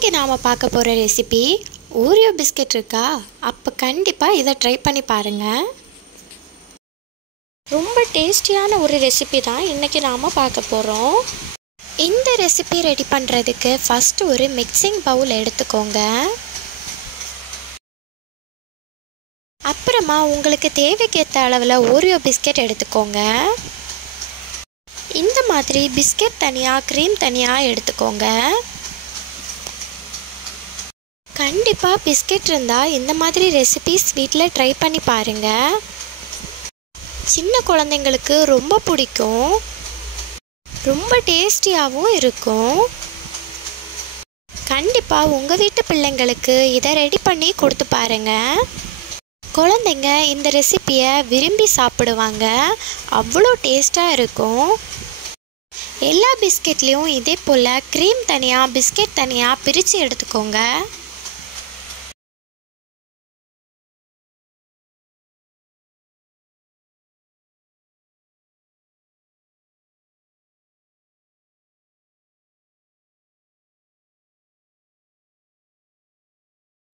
இன்றைக்கி நாம் பார்க்க போகிற ரெசிபி ஓரியோ பிஸ்கெட் இருக்கா, அப்போ கண்டிப்பாக இதை ட்ரை பண்ணி பாருங்கள். ரொம்ப டேஸ்டியான ஒரு ரெசிபி தான் இன்றைக்கி நாம் பார்க்க போகிறோம். இந்த ரெசிபி ரெடி பண்ணுறதுக்கு ஃபஸ்ட்டு ஒரு மிக்சிங் பவுல் எடுத்துக்கோங்க. அப்புறமா உங்களுக்கு தேவைக்கேற்ற அளவில் ஓரியோ பிஸ்கெட் எடுத்துக்கோங்க. இந்த மாதிரி பிஸ்கெட் தனியாக க்ரீம் தனியாக எடுத்துக்கோங்க. கண்டிப்பாக பிஸ்கெட் இருந்தால் இந்த மாதிரி ரெசிபிஸ் வீட்டில் ட்ரை பண்ணி பாருங்கள். சின்ன குழந்தைங்களுக்கு ரொம்ப பிடிக்கும், ரொம்ப டேஸ்டியாகவும் இருக்கும். கண்டிப்பாக உங்கள் வீட்டு பிள்ளைங்களுக்கு இதை ரெடி பண்ணி கொடுத்து பாருங்கள். குழந்தைங்க இந்த ரெசிப்பியை விரும்பி சாப்பிடுவாங்க, அவ்வளோ டேஸ்ட்டாக இருக்கும். எல்லா பிஸ்கெட்லேயும் இதே போல் க்ரீம் தனியாக பிஸ்கெட் தனியாக பிரித்து எடுத்துக்கோங்க.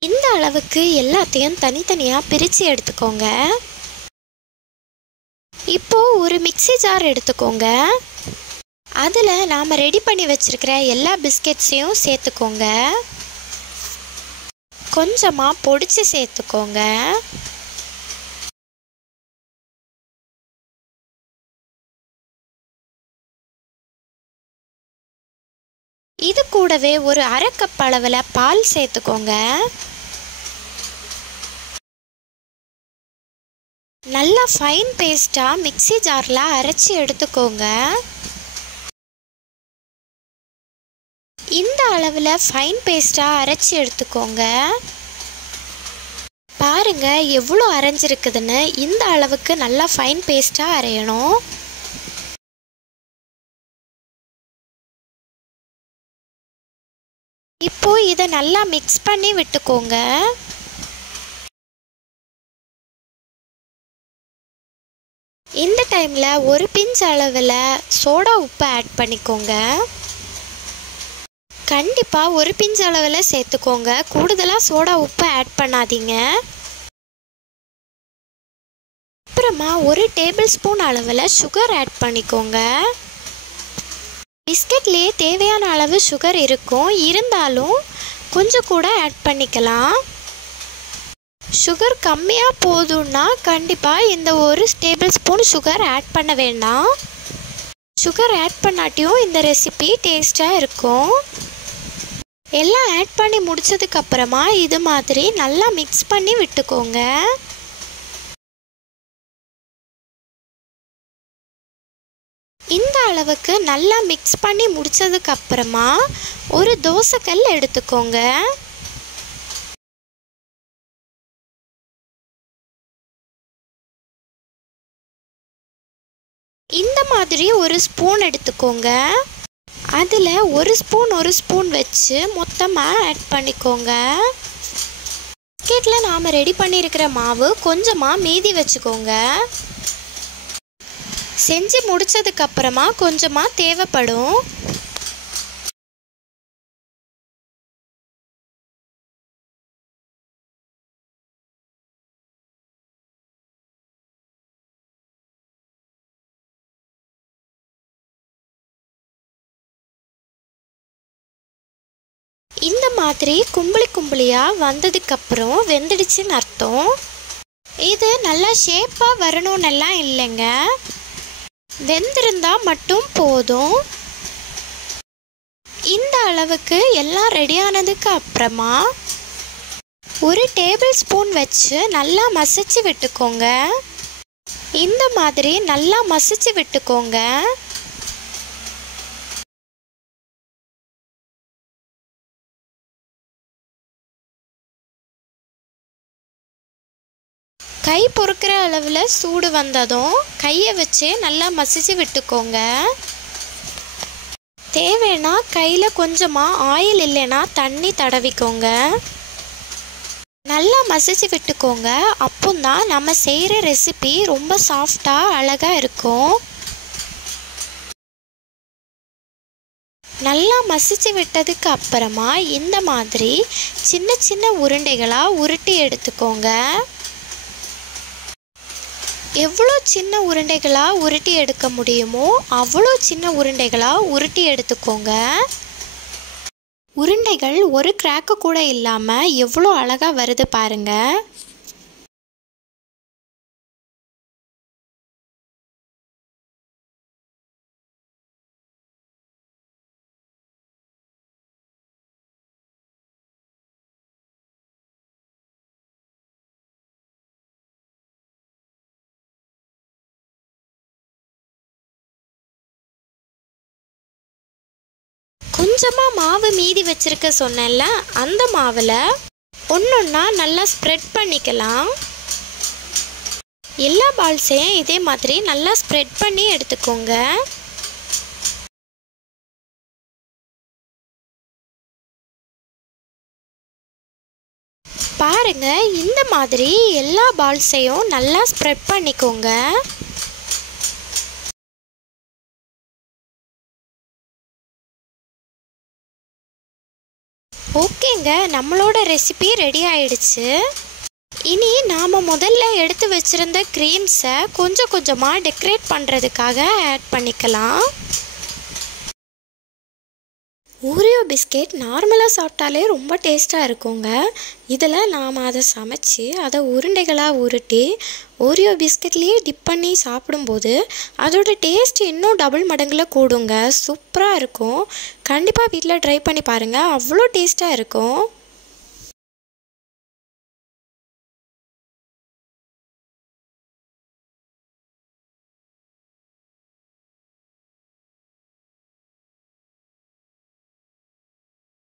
இந்த அளவுக்கு எல்லாத்தையும் தனித்தனியாக பிரித்து எடுத்துக்கோங்க. இப்போது ஒரு மிக்ஸி ஜார் எடுத்துக்கோங்க. அதில் நாம் ரெடி பண்ணி வச்சுருக்கிற எல்லா பிஸ்கெட்ஸையும் சேர்த்துக்கோங்க. கொஞ்சமாக பொடிச்சு சேர்த்துக்கோங்க. இது கூடவே ஒரு அரை கப் அளவில் பால் சேர்த்துக்கோங்க. நல்லா ஃபைன் பேஸ்ட்டாக மிக்ஸி ஜாரில் அரைச்சி எடுத்துக்கோங்க. இந்த அளவில் ஃபைன் பேஸ்ட்டாக அரைச்சி எடுத்துக்கோங்க. பாருங்கள் எவ்வளோ அரைஞ்சிருக்குதுன்னு. இந்த அளவுக்கு நல்லா ஃபைன் பேஸ்ட்டாக அரையணும். இப்போது இதை நல்லா மிக்ஸ் பண்ணி விட்டுக்கோங்க. இந்த டைமில் ஒரு பிஞ்ச் அளவில் சோடா உப்பு ஆட் பண்ணிக்கோங்க. கண்டிப்பாக ஒரு பிஞ்ச் அளவில் சேர்த்துக்கோங்க, கூடுதலாக சோடா உப்பு ஆட் பண்ணாதீங்க. அப்புறமா ஒரு டேபிள் ஸ்பூன் அளவில் சுகர் ஆட் பண்ணிக்கோங்க. பிஸ்கெட்லேயே தேவையான அளவு சுகர் இருக்கும், இருந்தாலும் கொஞ்சம் கூட ஆட் பண்ணிக்கலாம். சுகர் கம்மியாக போதும்னா கண்டிப்பாக இந்த ஒரு டேபிள் ஸ்பூன் சுகர் ஆட் பண்ண வேண்டாம். சுகர் ஆட் பண்ணாட்டியும் இந்த ரெசிபி டேஸ்ட்டாக இருக்கும். எல்லாம் ஆட் பண்ணி முடிச்சதுக்கப்புறமா இது மாதிரி நல்லா மிக்ஸ் பண்ணி விட்டுக்கோங்க. இந்த அளவுக்கு நல்லா மிக்ஸ் பண்ணி முடிச்சதுக்கப்புறமா ஒரு தோசைக்கல் எடுத்துக்கோங்க. இந்த மாதிரி ஒரு ஸ்பூன் எடுத்துக்கோங்க. அதில் ஒரு ஸ்பூன் வச்சு மொத்தமாக ஆட் பண்ணிக்கோங்க. பிஸ்கெட்டில் நாம் ரெடி பண்ணியிருக்கிற மாவு கொஞ்சமாக மீதி வச்சுக்கோங்க. செஞ்சு முடிச்சதுக்கப்புறமா கொஞ்சமாக தேவைப்படும். இந்த மாதிரி கும்பிளியாக வந்ததுக்கப்புறம் வெந்துடுச்சுன்னு அர்த்தம். இது நல்லா ஷேப்பாக வரணும்னெல்லாம் இல்லைங்க, வெந்திருந்தால் மட்டும் போதும். இந்த அளவுக்கு எல்லாம் ரெடியானதுக்கு அப்புறமா ஒரு டேபிள் ஸ்பூன் வச்சு நல்லா மசிச்சு விட்டுக்கோங்க. இந்த மாதிரி நல்லா மசிச்சு விட்டுக்கோங்க. கை பொறுக்கிற அளவில் சூடு வந்ததும் கையை வச்சு நல்லா மசிச்சு விட்டுக்கோங்க. தேவைன்னா கையில் கொஞ்சமாக ஆயில் இல்லைன்னா தண்ணி தடவிக்கோங்க. நல்லா மசிச்சு விட்டுக்கோங்க. அப்போ தான் நம்ம செய்கிற ரெசிபி ரொம்ப சாஃப்டாக அழகாக இருக்கும். நல்லா மசிச்சு விட்டதுக்கு அப்புறமா இந்த மாதிரி சின்ன சின்ன உருண்டைகளாக உருட்டி எடுத்துக்கோங்க. எவ்வளோ சின்ன உருண்டைகளாக உருட்டி எடுக்க முடியுமோ அவ்வளோ சின்ன உருண்டைகளாக உருட்டி எடுத்துக்கோங்க. உருண்டைகள் ஒரு கிராக்கு கூட இல்லாமல் எவ்வளோ அழகாக வருது பாருங்கள். கொஞ்சமாக மாவு மீதி வச்சுருக்க சொன்னேன்ல, அந்த மாவில் ஒன்றொன்னா நல்லா ஸ்ப்ரெட் பண்ணிக்கலாம். எல்லா பால்ஸையும் இதே மாதிரி நல்லா ஸ்ப்ரெட் பண்ணி எடுத்துக்கோங்க. பாருங்க, இந்த மாதிரி எல்லா பால்ஸையும் நல்லா ஸ்ப்ரெட் பண்ணிக்கோங்க. ஓகேங்க, நம்மளோட ரெசிபி ரெடி ஆயிடுச்சு. இனி நாம் முதல்ல எடுத்து வச்சுருந்த க்ரீம்ஸை கொஞ்சம் கொஞ்சமாக டெக்கரேட் பண்ணுறதுக்காக ஆட் பண்ணிக்கலாம். ஓரியோ பிஸ்கெட் நார்மலாக சாப்பிட்டாலே ரொம்ப டேஸ்ட்டாக இருக்குங்க. இதில் நாம் அதை சமைச்சு அதை உருண்டைகளாக உருட்டி ஓரியோ பிஸ்கெட்லேயே டிப் பண்ணி சாப்பிடும்போது அதோட டேஸ்ட் இன்னும் டபுள் மடங்கில் கூடுங்க. சூப்பராக இருக்கும். கண்டிப்பாக வீட்டில் ட்ரை பண்ணி பாருங்கள், அவ்வளோ டேஸ்ட்டாக இருக்கும்.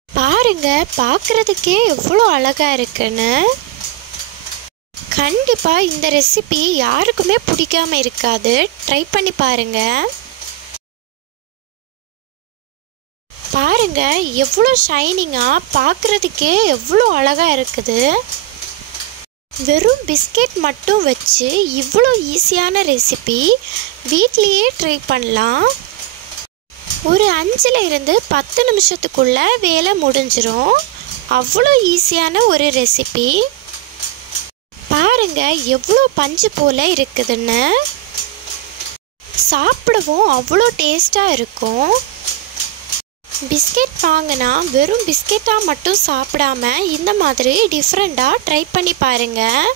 பாருங்க, பார்க்குறதுக்கே எவ்வளோ அழகாக இருக்குன்னு. கண்டிப்பாக இந்த ரெசிபி யாருக்குமே பிடிக்காம இருக்காது. ட்ரை பண்ணி பாருங்க. பாருங்க, எவ்வளோ ஷைனிங்காக, பார்க்குறதுக்கே எவ்வளோ அழகாக இருக்குது. வெறும் பிஸ்கெட் மட்டும் வச்சு இவ்வளோ ஈஸியான ரெசிபி வீட்லேயே ட்ரை பண்ணலாம். ஒரு 5லிருந்து 10 நிமிஷத்துக்குள்ளே வேலை முடிஞ்சிரும். அவ்வளோ ஈஸியான ஒரு ரெசிபி. பாருங்க, எவ்வளோ பஞ்சு போல் இருக்குதுன்னு. சாப்பிடவும் அவ்வளோ டேஸ்ட்டாக இருக்கும். பிஸ்கெட் வாங்கினா வெறும் பிஸ்கெட்டாக மட்டும் சாப்பிடாம இந்த மாதிரி டிஃப்ரெண்ட்டாக ட்ரை பண்ணி பாருங்கள்.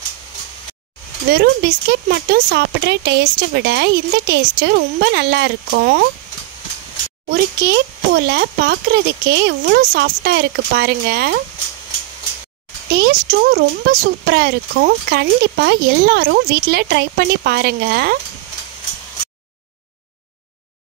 வெறும் பிஸ்கெட் மட்டும் சாப்பிட்ற டேஸ்ட்டை விட இந்த டேஸ்ட்டு ரொம்ப நல்லா இருக்கும். ஒரு கேக் போல் பார்க்குறதுக்கே எவ்வளோ சாஃப்டாக இருக்குது பாருங்கள். டேஸ்ட்டும் ரொம்ப சூப்பராக இருக்கும். கண்டிப்பாக எல்லாரும் வீட்டில் ட்ரை பண்ணி பாருங்கள்.